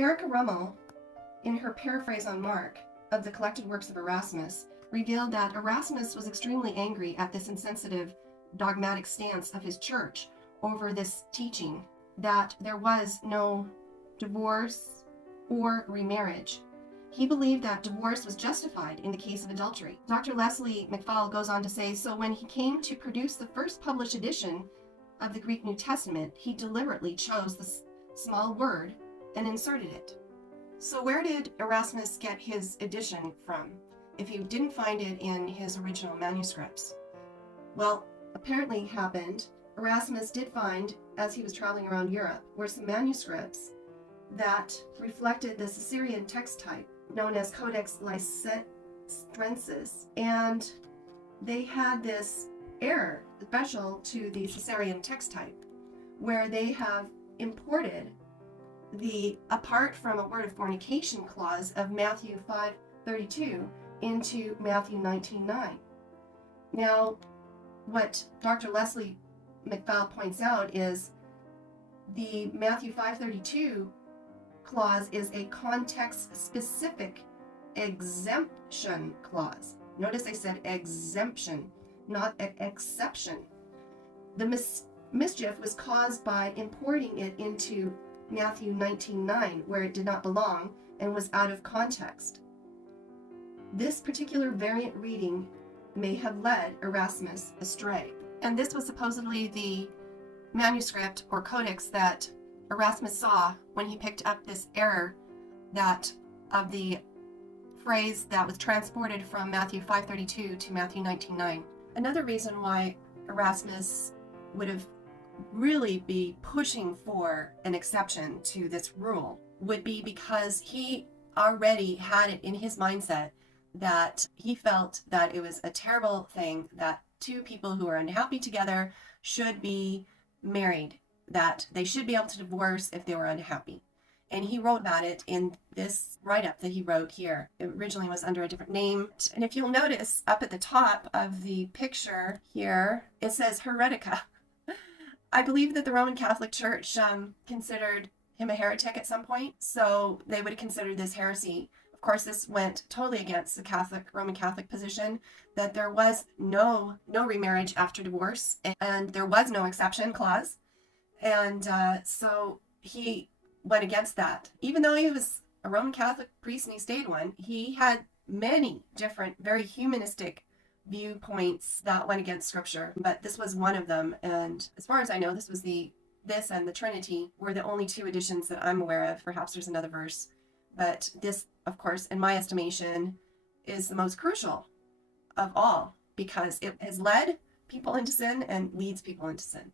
Erica Rummel, in her paraphrase on Mark of the collected works of Erasmus, revealed that Erasmus was extremely angry at this insensitive, dogmatic stance of his church over this teaching that there was no divorce or remarriage. He believed that divorce was justified in the case of adultery. Dr. Leslie McFall goes on to say, so when he came to produce the first published edition of the Greek New Testament, he deliberately chose the small word and inserted it. So where did Erasmus get his edition from if he didn't find it in his original manuscripts? Well, apparently happened, Erasmus did find, as he was traveling around Europe, were some manuscripts that reflected the Caesarean text type known as Codex Lycentrensis, and they had this error special to the Caesarean text type, where they have imported the apart from a word of fornication clause of Matthew 5:32 into Matthew 19:9. Now, what Dr. Leslie McFall points out is the Matthew 5:32 clause is a context-specific exemption clause. Notice I said exemption, not exception. The mischief was caused by importing it into Matthew 19:9, where it did not belong and was out of context. This particular variant reading may have led Erasmus astray. And this was supposedly the manuscript or codex that Erasmus saw when he picked up this error that of the phrase that was transported from Matthew 5:32 to Matthew 19:9. Another reason why Erasmus would have really be pushing for an exception to this rule would be because he already had it in his mindset that he felt that it was a terrible thing that two people who are unhappy together should be married, that they should be able to divorce if they were unhappy. And he wrote about it in this write-up that he wrote here. It originally was under a different name. And if you'll notice up at the top of the picture here, it says Heretica. I believe that the Roman Catholic Church considered him a heretic at some point, so they would have considered this heresy. Of course, this went totally against the Roman Catholic position that there was no remarriage after divorce, and there was no exception clause. And so he went against that. Even though he was a Roman Catholic priest and he stayed one, he had many different, very humanistic viewpoints that went against Scripture, but this was one of them. And as far as I know, this and the Trinity were the only two editions that I'm aware of. Perhaps there's another verse, but this, of course, in my estimation, is the most crucial of all because it has led people into sin and leads people into sin.